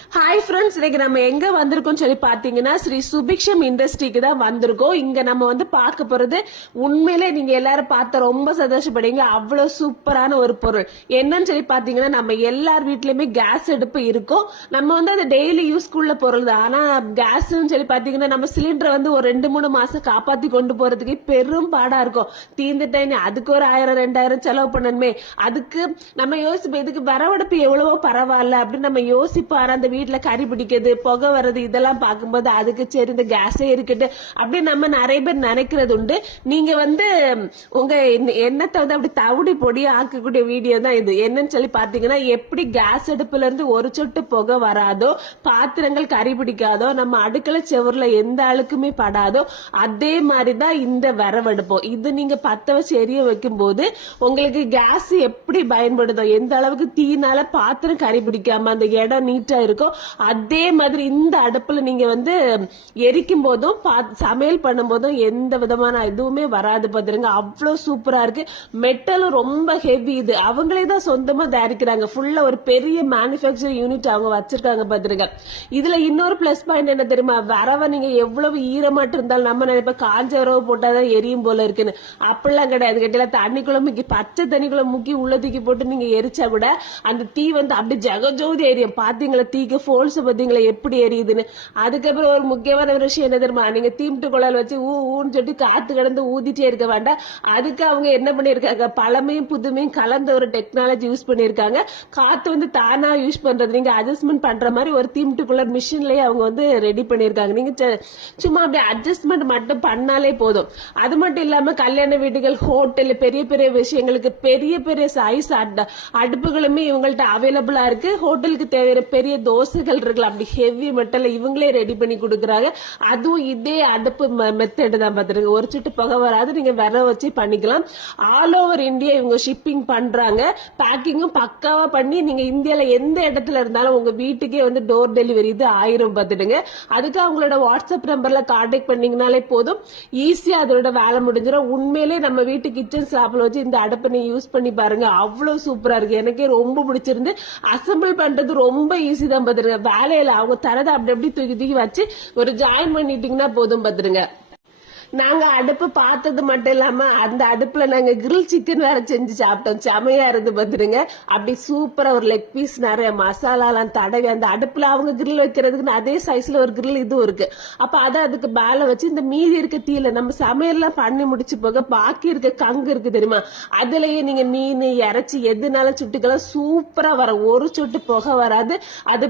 Hi friends, இன்னைக்கு நம்ம எங்க வந்திருக்கோம் சொல்லி பாத்தீங்கன்னா ஸ்ரீ சுபிக்ஷம் இண்டஸ்ட்ரிக்கு தான் வந்திருக்கோம். இங்க நம்ம வந்து பார்க்க போறது உண்மையிலே நீங்க எல்லாரும் பார்த்த ரொம்ப சந்தோஷப்படுவீங்க. அவ்வளவு சூப்பரான ஒரு பொருள் என்னன்னு சொல்லி பாத்தீங்கன்னா, நம்ம எல்லார் வீட்லயுமே கேஸ் அடுப்பு இருக்கும். நம்ம வந்து அது டெய்லி யூஸ்க்குள்ள பொருள் தான். ஆனா கேஸ்ன்னு சொல்லி பாத்தீங்கன்னா, நம்ம சிலிண்டரை வந்து ஒரு 2-3 மாசம் காப்பாத்தி கொண்டு போறதுக்கு பெரும் பாடா இருக்கும். தீந்துட்டேன், அதுக்கு ஒரு 1000-2000 செலவு பண்ணணுமே, அதுக்கு நம்ம யோசிப்போம் இதுக்கு விறவடுப்பு எவ்வளவோ பரவாயில்ல அப்படின்னு நம்ம யோசிப்பாரு. அந்த வீட்டுல கறி பிடிக்கிறது, புகை வர்றது, இதெல்லாம் பார்க்கும்போது அதுக்கு சரி இந்த கேஸே இருக்கட்டு அப்படி நம்ம நிறைய பேர் நினைக்கிறது உண்டு. நீங்க வந்து உங்க எண்ணத்தை வந்து அப்படி தவிடி பொடி ஆக்கக்கூடிய வீடியோ தான் இது. என்னன்னு சொல்லி பாத்தீங்கன்னா, எப்படி கேஸ் அடுப்புல இருந்து ஒரு சொட்டு புகை வராதோ, பாத்திரங்கள் கறி பிடிக்காதோ, நம்ம அடுக்களை செவர்ல எந்த அழுக்குமே படாதோ, அதே மாதிரிதான் இந்த விறவடுப்போம். இது நீங்க பத்த வச்சு எரிய வைக்கும் போது உங்களுக்கு கேஸ் எப்படி பயன்படுதோ, எந்த அளவுக்கு தீனால பாத்திரம் கறி பிடிக்காம அந்த இடம் நீட்டா இருக்கும், அதே மாதிரி இந்த அடுப்புல நீங்க வந்து எரிக்கும் போதும் சமையல் பண்ணும் போதும் எந்த விதமான இதுவுமே வராது. பாத்துருங்க, அவ்வளவு சூப்பரா இருக்கு. மெட்டலும் ரொம்ப ஹெவி. இது அவங்களே தான் சொந்தமா தயாரிக்கிறாங்க. ஃபுல்லா ஒரு பெரிய மேனுபேக்சரிங் யூனிட் அவங்க வச்சிருக்காங்க. பாத்துருங்க, இதுல இன்னொரு பிளஸ் பாயிண்ட் என்ன தெரியுமா, வரவ நீங்க எவ்வளவு ஈரமாட்டு இருந்தாலும் நம்ம நினைப்ப காஞ்ச வரவு போட்டாதான் எரியும் போல இருக்குன்னு. அப்படிலாம் கிடையாது. கேட்டல தண்ணிக்குள்ள முக்கி, பச்சை தண்ணிக்குள்ள முக்கி உள்ள தூக்கி போட்டு நீங்க எரிச்சா கூட அந்த தீ வந்து அப்படி ஜெகஜோதி எரியும். பாத்தீங்களா தீக்கு போல்ஸ் பாத்தீங்களா எப்படி எரியுதுன்னு. அதுக்கப்புறம் ஒரு முக்கியமான ஒரு விஷயம் என்ன தெரியுமா, நீங்க தீம்ட்டு குழல் வச்சு ஊன்னு சொல்லி காத்து கடந்து ஊதிட்டே இருக்க வேண்டாம். அதுக்கு அவங்க என்ன பண்ணிருக்காங்க, பழமையும் புதுமையும் கலந்த ஒரு டெக்னாலஜி யூஸ் பண்ணிருக்காங்க. காத்து வந்து தானா யூஸ் பண்றது, நீங்க அட்ஜஸ்ட்மெண்ட் பண்ற மாதிரி ஒரு தீம்ட்டு குழல் மிஷின்லயே அவங்க வந்து ரெடி பண்ணிருக்காங்க. நீங்க சும்மா அப்படியே அட்ஜஸ்ட்மெண்ட் மட்டும் பண்ணாலே போதும். அது மட்டும் இல்லாம கல்யாண வீடுகள், ஹோட்டல், பெரிய பெரிய விஷயங்களுக்கு பெரிய பெரிய சைஸ் அடுப்புகளுமே இவங்கள்ட்ட அவைலபிளா இருக்கு. ஹோட்டலுக்கு தேவையான பெரிய தோசைகள் இருக்குல்ல, அப்படி ஹெவி மெட்டல் இவங்களே ரெடி பண்ணி கொடுக்குறாங்க. அதுவும் இதே அடுப்பு மெத்தட் தான். பாத்துருங்க, ஒரு சுட்டு புகை வராது, நீங்க விற வச்சு பண்ணிக்கலாம். ஆல் ஓவர் இந்தியா இவங்க ஷிப்பிங் பண்றாங்க. பேக்கிங்கும் பக்காவா பண்ணி நீங்க இந்தியால எந்த இடத்துல இருந்தாலும் உங்க வீட்டுக்கே வந்து டோர் டெலிவரி இது ஆயிரும். பாத்துடுங்க, அதுக்கு அவங்களோட வாட்ஸ்அப் நம்பர்ல கான்டாக்ட் பண்ணீங்கனாலே போதும், ஈஸியா அதோட வேலை முடிஞ்சிடும். உண்மையிலே நம்ம வீட்டு கிச்சன் ஸ்லாப்ல வச்சு இந்த அடுப்பை நீங்க யூஸ் பண்ணி பாருங்க, அவ்வளவு சூப்பரா இருக்கு. எனக்கே ரொம்ப பிடிச்சிருந்து. அசம்பிள் பண்றது ரொம்ப ஈஸி தான். பாத்துருங்க, வேலையில அவங்க தரதை அப்படி அப்படி தூக்கி தூக்கி வச்சு ஒரு ஜாயின் பண்ணிட்டீங்கன்னா போதும். பாத்துருங்க, நாங்க அடுப்பு பார்த்தது மட்டும் இல்லாம அந்த அடுப்புல நாங்க கிரில் சிக்கன் வேற செஞ்சு சாப்பிட்டோம். செமையா இருந்து. பாத்துருங்க, அப்படி சூப்பரா ஒரு லெக் பீஸ் நிறைய மசாலா எல்லாம் தடவி அந்த அடுப்புல அவங்க கிரில் வைக்கிறதுக்கு அதே சைஸ்ல ஒரு கிரில் இதுவும் இருக்கு. அப்ப அதை அதுக்கு மேல வச்சு இந்த மீதி இருக்க தீல நம்ம சமையல்லாம் பண்ணி முடிச்சு போக பாக்கி இருக்க கங்கு இருக்கு தெரியுமா, அதுலயே நீங்க மீன், இறைச்சி எதுனாலும் சுட்டுக்கலாம். சூப்பரா வர ஒரு சொட்டு புகை வராது. அது